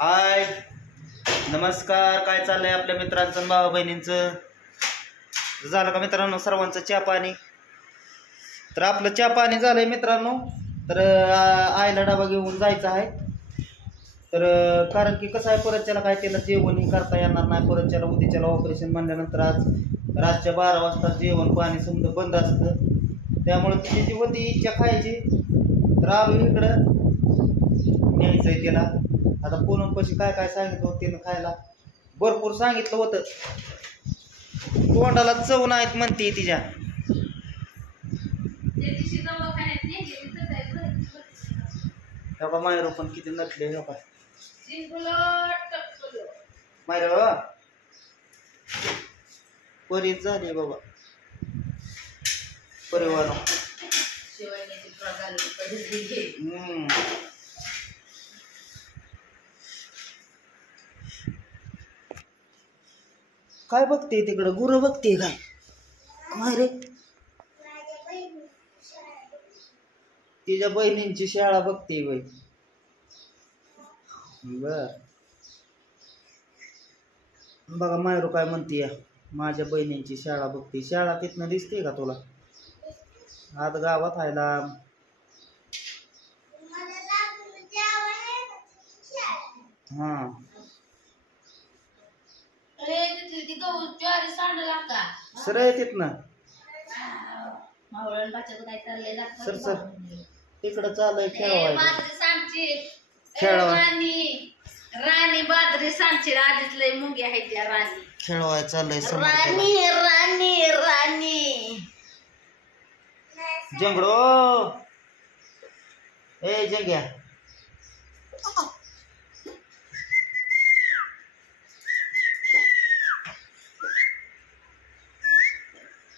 हाय नमस्कार, काय चाललंय आपल्या मित्रांचं आणि भावा बहिणींचं? झालं का मित्रांनो सर्वांचं चहा पाणी? तर आपलं चहा पाणी झालंय मित्रांनो. तर आईला डबा घेऊन जायचं आहे. तर कारण की कसं आहे, परत त्याला काय त्याला जेवणही करता येणार नाही. परत त्याला उद्याच्याला ऑपरेशन म्हणल्यानंतर आज रातच्या 12 वाजता जेवण पाणी समजा बंद असतं. त्यामुळे तिची जी होती इच्छा खायची, तर आलो इकडं न्यायचंय त्याला. आता पूनम कशी काय काय सांगितलं होतं त्यानं खायला, भरपूर सांगितलं होतं. तोंडाला चव नाहीत म्हणते तिच्या. मायरो पण किती नटले हो का मायरो, परीच झाली बाबा परिवार. काय बघते तिकडं? गुरु बघते काय? काय रे? तिच्या बहिणींची शाळा बघते बाई. बर बघा मायरू काय म्हणते, माझ्या बहिणींची शाळा बघते. शाळा तिथनं दिसते का तुला? आत गावात आहे लांब. हा सर तिथनं सर सर तिकडं चालय राणी बाजरी सांगची आधीच लय मुंग्या आहेत त्या राणी खेळवाय चाललंय राणी राणी राणी जंगडो. ए जंग्या,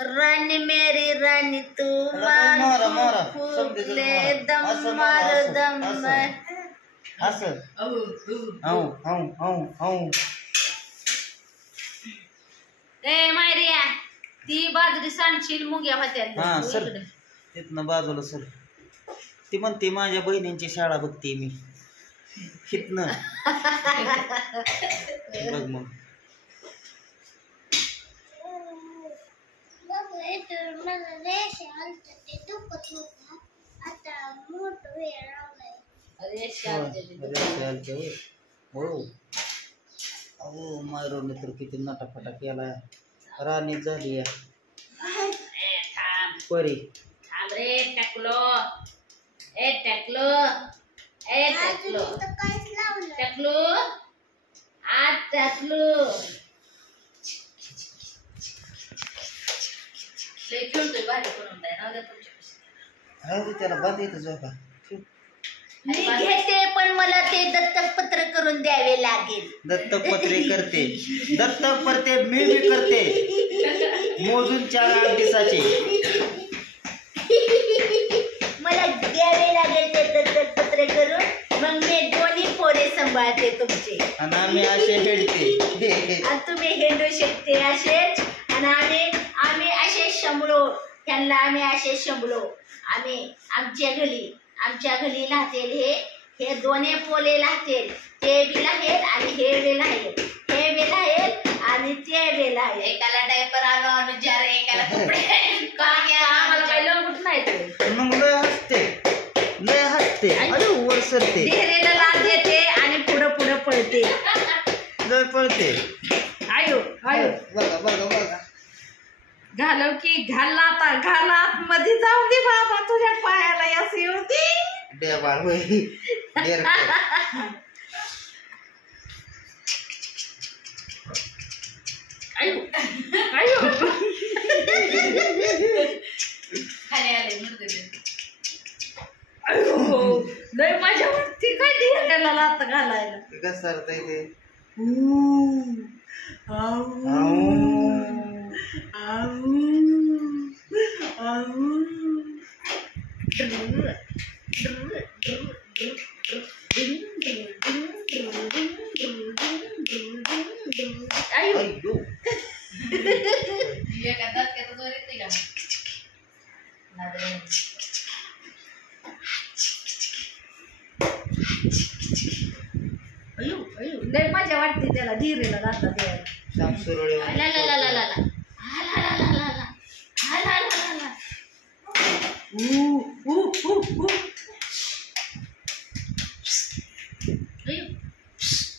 रानी मेरी रानी तू फुकले दम मार दम असं ए मायरिया ती बाजरी सांडशील मुंग्या होत्या. हा सर तिथनं बाजूला सर. ती म्हणते माझ्या बहिणींची शाळा बघते मी हितनं. बघ मग हो मायरोने तर किती नटाफटा केला. राणी झाली परी. रे टाकलो ए टाकलो ए टाकलो टाकलो आज टाकलो लय खेळतोय भारी करून द्या ना तुमच्या. त्याला बांध येतं झोपा. मी घेते पण मला ते दत्तक पत्र करून द्यावे लागेल. दत्तक पत्रे करते, दत्तक पत्रे मी बी करते मोजून 4-8 दिवसाचे. मला द्यावे लागेल ते दत्तक पत्र करून, मग मी दोन्ही पोरे सांभाळते तुमचे. आणि आम्ही असे हेडते आणि तुम्ही हेंडू शकते असेच. आणि आम्ही असे शंभलो त्यांना, आम्ही असे शंभलो. आम्ही आमच्या घरी राहतील हे दोन्ही पोले राहतील. ते बी राहील आणि हे बी राहील. हे बी राहील आणि ते बी राहील. एकाला डायपर आणू आणू जार, एकाला कपडे आम्हाला काही लंगूट नाही. मग लय हसते अरे वर सरते, ढेरेला लाद देते आणि पुढं पुढं पळते. लय पळते. आयो आयो बघा बघा बघा. घालव की घाला आता, घाला मध्ये जाऊ दे बाबा तुझ्या पायाला अशी होती. देवाळ होय देर आयो आयो खाली आले मुर्दे. आयो लय मजा वाटते काय ढेऱ्याला लात घालायला. कसं सरतंय ते. Ayo. लय मजा वाटते त्याला धीरेला जाता द्यायला. श्याम सुरळे ला ला ला ला ला ला. हा ला ला ला ला ला. हा ला ला ला ला.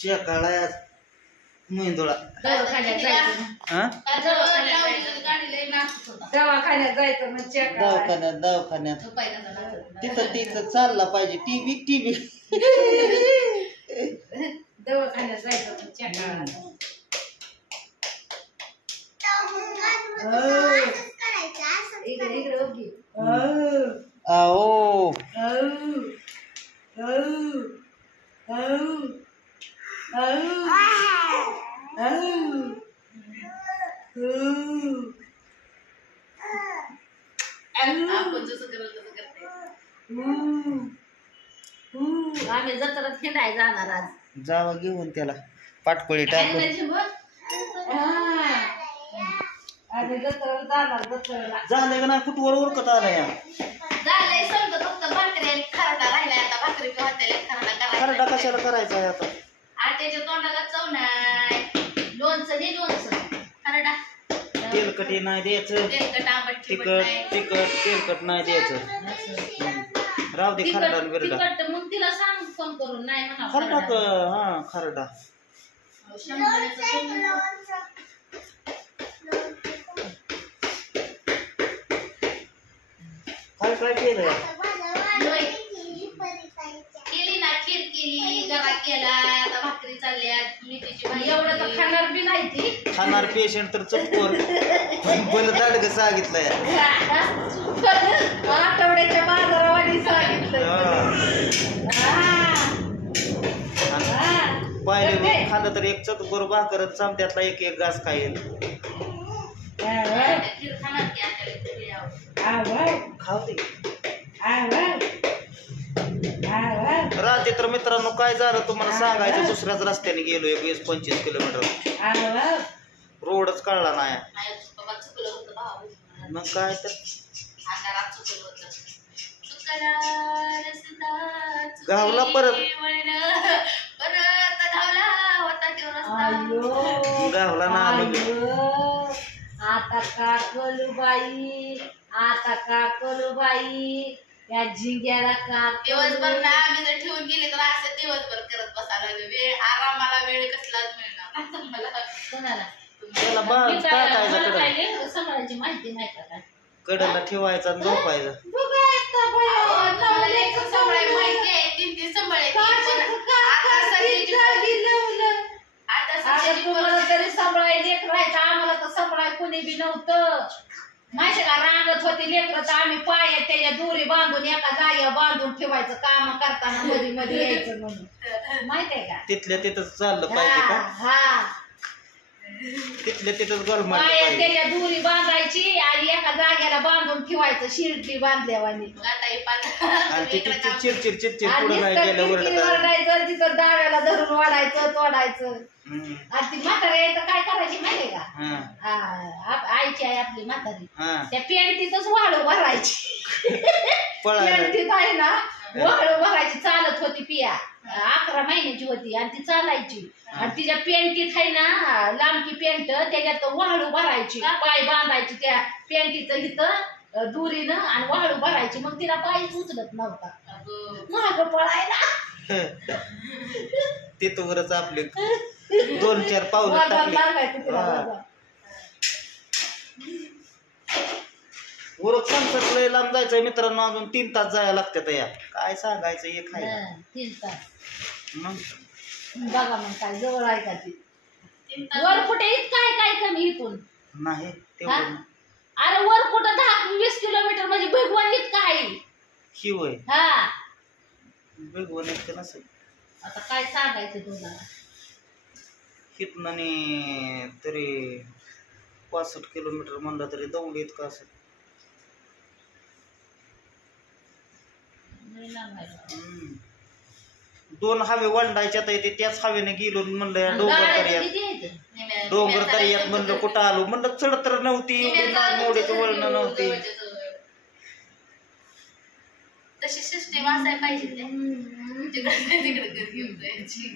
च्या काळात मेंदुळा दवाखान्यात जायचं. हा दवाखान्यात जायचं मग चेक दवाखान्यात तिथं तिथं चालला पाहिजे टीव्ही दवाखान्यात जायचं मग चेक इकडे इकडे ओके. आओ आम्ही जत्रात हिंडाय जाणार आज. जावा घेऊन त्याला पाटकोळी टाकून आम्ही जत्राला जाणार जत्राला. झालंय का ना कुठवर ओळखत आलं या झालंय समजा फक्त भाकरी आणि खरडा राहिलाय. आता भाकरी किंवा खरडा खरडा करायचा. कशाला करायचा आहे आता आणि त्याच्या तोंडाला चव नाही. लोणचं दे लोणचं. खरडा तेलकटी नाही द्यायचं तेलकट आंबट तिखट तेलकट नाही द्यायचं राव दे खरडा आणि बिरडा तिखट मग तिला सांग फोन करून नाही म्हणा खरडा हा खरडा काय केलंय केली ना खीर केली गरा केला आता भाकरी चालल्यात मेथीची भाजी. एवढं तर खाणार बी नाही ती. खाणार पेशंट तर चुकवर बल दाडग सांगितलंय आठवड्याच्या बाजारावानी सांगितलं. पाहिले खाल्लं तर एक चतकोर भाकर चमट्यातला एक एक घास खाईल खीर खाणार की आता खाऊ दे रात्री तर मित्रांनो काय झालं तुम्हाला सांगायचं दुसऱ्याच रस्त्याने गेलो 20-25 किलोमीटर रोडच कळला नाही बाबा चुकलं होतं भाऊ. मग काय तर अंधारात चुकलं होतं. चुकला रस्ता गावला परत परत धावला होता तो रस्ता. गावला ना आलो आता का करू बाई या झिंग्याला का दिवसभर ना आम्ही जर ठेवून गेले तर असं दिवसभर करत बसायला वेळ आरामाला वेळ कसलाच मिळणार मला. कोणाला त्याला बाळ टाकायचा कडं समाजाची माहिती नाही का काय कडला ठेवायचा आणि झोपायचा माहिती आहे 3 सांभाळे तरी सांभाळाय लेकर राहायचं आम्हाला तर सांभाळाय कोणी बी नव्हतं. माहिती का रांगत होती लेकर तर आम्ही पायात त्याच्या दोरी बांधून एका जाग्यावर बांधून ठेवायचं काम करताना मध्ये मध्ये यायचं म्हणून माहितीये का. तिथल्या तिथंच चाललं पाहिजे का हा तिथल्या तिथंच गरमाट पायात पाहिजे त्याच्या दोरी बांधायची आणि एका जाग्याला बांधून ठेवायचं शिरटी बांधल्यावानी. आणि ती चिरचिर पुढे नाही गेलं ओरडायचं तिथं डाव्याला धरून वाढायचं तोडायचं. हम्म. आणि ती म्हातारी आहे तर काय करायची माहितीये का हा आईची आहे आपली म्हातारी हा त्या पेंटीतच वाळू भरायची. पळायला पेंटीत आहे ना वाळू भरायची चालत होती पिया 11 महिन्याची होती आणि ती चालायची आणि तिच्या पेंटीत आहे ना लांबकी पेंट त्याच्यात वाळू भरायची पाय बांधायची त्या पेंटीचं इथं दुरीनं आणि वाळू भरायची मग तिला पायच उचलत नव्हता माग पळायला तिथवरच आपले 2-4 पावलं टाकली उरक संकट लय लांब जायचंय मित्रांनो अजून 3 तास जायला लागतात या काय सांगायचं एक आहे 3 तास मग बघा मग काय जवळ आहे का ती वर कुठे काय काय कमी इथून नाही तेवढं अरे वर कुठं 10-20 किलोमीटर म्हणजे भगवान इतकं आहे शिव आहे हा भगवान इतकं नसेल आता काय सांगायचं तुला हितनाने तरी 65 किलोमीटर म्हणलं तरी दौंड इतकं असेल. 2 हवे वळडायच्या येते त्याच हवेने गेलो म्हणलं डोंगर दर्यात म्हणलं कुठं आलो म्हणलं चढ तर नव्हती एवढी नागमोडीची वळणं नव्हती. तशी सिस्टीम असाय पाहिजे तिकडे तिकडे घेऊन जायची.